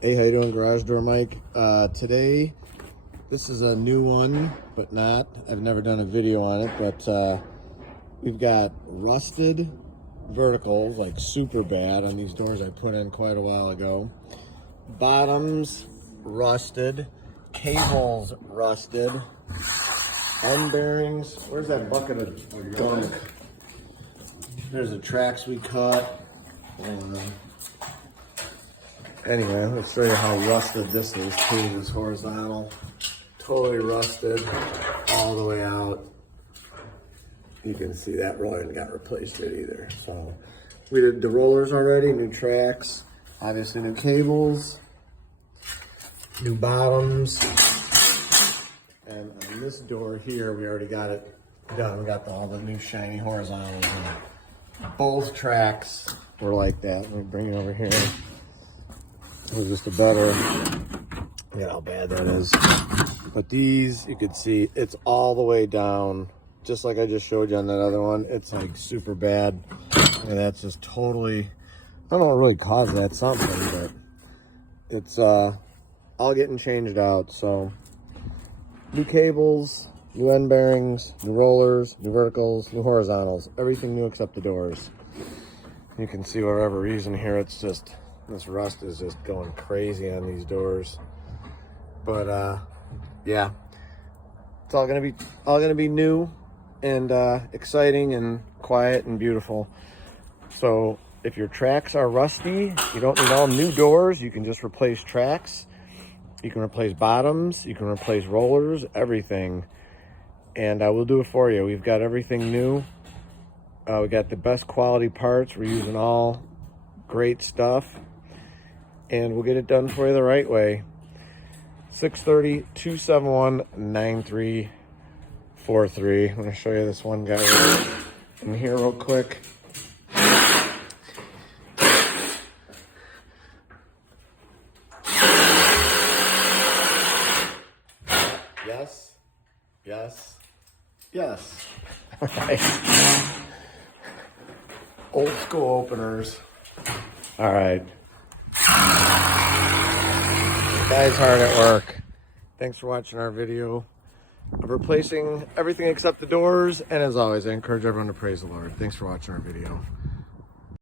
Hey, how you doing, Garage Door Mike? Today, this is a new one, but not. I've never done a video on it, but we've got rusted verticals, like super bad, on these doors I put in quite a while ago. Bottoms rusted, cables rusted, end bearings. Where's that bucket of gunk? There's the tracks we cut. Anyway, let's show you how rusted this is too. This horizontal, totally rusted all the way out. You can see that really hasn't got replaced yet either. So we did the rollers already, new tracks, obviously new cables, new bottoms. And on this door here, we already got it done. We got all the new shiny horizontals. And both tracks were like that. Let me bring it over here. It was just a better, look at how bad that is. But these, you could see, it's all the way down, just like I just showed you on that other one. It's like super bad. And that's just totally, I don't know what really caused that, something, but it's all getting changed out. So new cables, new end bearings, new rollers, new verticals, new horizontals, everything new except the doors. You can see, for whatever reason here, it's just, this rust is just going crazy on these doors. But yeah, it's all gonna be new and exciting and quiet and beautiful. So if your tracks are rusty, you don't need all new doors. You can just replace tracks. You can replace bottoms. You can replace rollers, everything. And we'll do it for you. We've got everything new. We got the best quality parts. We're using all great stuff. And we'll get it done for you the right way. 630-271-9343. I'm going to show you this one guy in here real quick. Yes, yes, yes. All right. Old school openers. All right. Guy's hard at work. Thanks for watching our video of replacing everything except the doors. And as always, I encourage everyone to praise the Lord. Thanks for watching our video.